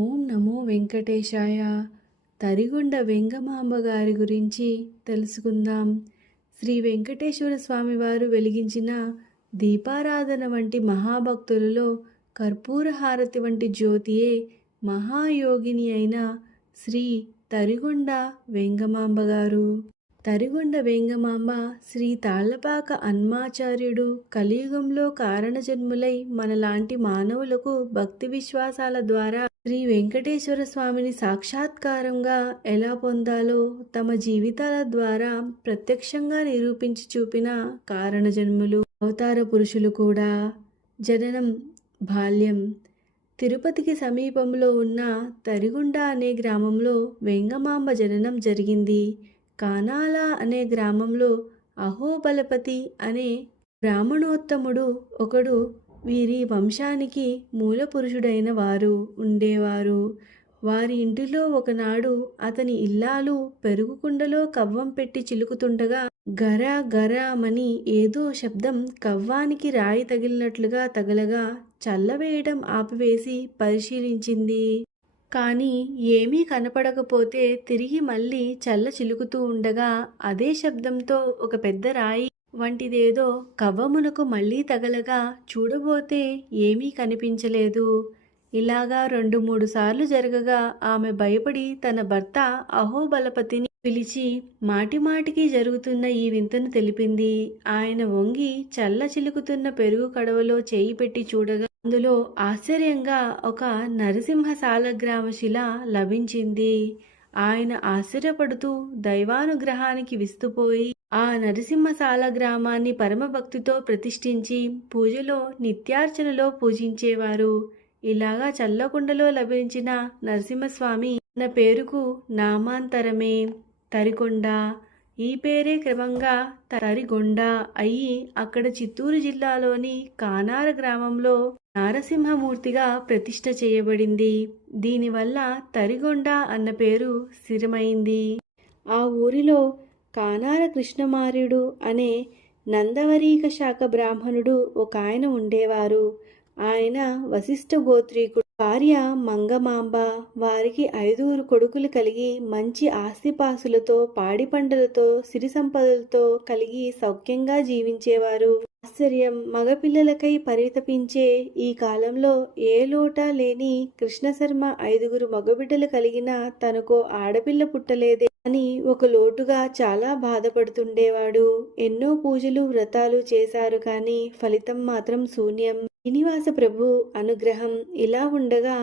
ఓం నమో వెంకటేశాయ. తరిగొండ వెంగమాంబ గారి గురించి తెలుసుకుందాం. శ్రీ వెంకటేశ్వర స్వామివారు వెలిగించిన దీపారాధన వంటి మహాభక్తులలో కర్పూర హారతి వంటి జ్యోతియే మహాయోగిని అయిన శ్రీ తరిగొండ వెంగమాంబ గారు. తరిగొండ వేంగమాంబ శ్రీ తాళ్ళపాక అన్మాచార్యుడు కలియుగంలో కారణజన్ములై మనలాంటి మానవులకు భక్తి విశ్వాసాల ద్వారా శ్రీ వెంకటేశ్వర స్వామిని సాక్షాత్కారంగా ఎలా పొందాలో తమ జీవితాల ద్వారా ప్రత్యక్షంగా నిరూపించి చూపిన కారణజన్ములు అవతార పురుషులు కూడా. జననం బాల్యం. తిరుపతికి సమీపంలో ఉన్న తరిగుండ అనే గ్రామంలో వెంగమాంబ జననం జరిగింది. కానాల అనే గ్రామంలో అహోబలపతి అనే బ్రాహ్మణోత్తముడు ఒకడు వీరి వంశానికి మూల పురుషుడైన వారు ఉండేవారు. వారి ఇంటిలో ఒకనాడు అతని ఇల్లాలు పెరుగుకుండలో కవ్వం పెట్టి చిలుకుతుండగా గర గరమని ఏదో శబ్దం కవ్వానికి రాయి తగిలినట్లుగా తగలగా చల్లవేయడం ఆపివేసి పరిశీలించింది. కానీ ఏమీ కనపడకపోతే తిరిగి మళ్ళీ చల్ల చిలుకుతూ ఉండగా అదే శబ్దంతో ఒక పెద్ద రాయి వంటిదేదో కవ్వమునకు మళ్ళీ తగలగా చూడబోతే ఏమీ కనిపించలేదు. ఇలాగా రెండు మూడు సార్లు జరగగా ఆమె భయపడి తన భర్త అహోబలపతిని పిలిచి మాటిమాటికి జరుగుతున్న ఈ వింతను తెలిపింది. ఆయన వంగి చల్ల చిలుకుతున్న పెరుగు కడవలో చేయి పెట్టి చూడగా అందులో ఆశ్చర్యంగా ఒక నరసింహ సాలగ్రామ శిల లభించింది. ఆయన ఆశ్చర్యపడుతూ దైవానుగ్రహానికి విస్తుపోయి ఆ నరసింహ సాలగ్రామాన్ని పరమభక్తితో ప్రతిష్ఠించి పూజలో నిత్యార్చనలో పూజించేవారు. ఇలాగా చల్లకుండలో లభించిన నరసింహస్వామి నా పేరుకు నామాంతరమే. తరికొండ ఈ పేరే క్రమంగా తరిగొండ అయి అక్కడ చిత్తూరు జిల్లాలోని కానార గ్రామంలో నారసింహమూర్తిగా ప్రతిష్ట చేయబడింది. దీనివల్ల తరిగొండ అన్న పేరు స్థిరమైంది. ఆ ఊరిలో కానార కృష్ణమార్యుడు అనే నందవరీక శాఖ బ్రాహ్మణుడు ఒక ఆయన ఉండేవారు. ఆయన వశిష్ఠ గోత్రీకుడు భార్య మంగమాంబ వారికి ఐదుగురు కొడుకులు కలిగి మంచి ఆస్తిపాసులతో పాడి పంటలతో సిరి సంపదలతో కలిగి సౌఖ్యంగా జీవించేవారు. ఆశ్చర్యం మగపిల్లలకై పరితపించే ఈ కాలంలో ఏ లోట లేని కృష్ణశర్మ ఐదుగురు మగబిడ్డలు కలిగిన తనకో ఆడపిల్ల పుట్టలేదే అని ఒక లోటుగా చాలా బాధపడుతుండేవాడు. ఎన్నో పూజలు వ్రతాలు చేశారు కానీ ఫలితం మాత్రం శూన్యం. శ్రీనివాస ప్రభు అనుగ్రహం ఇలా ఉండగా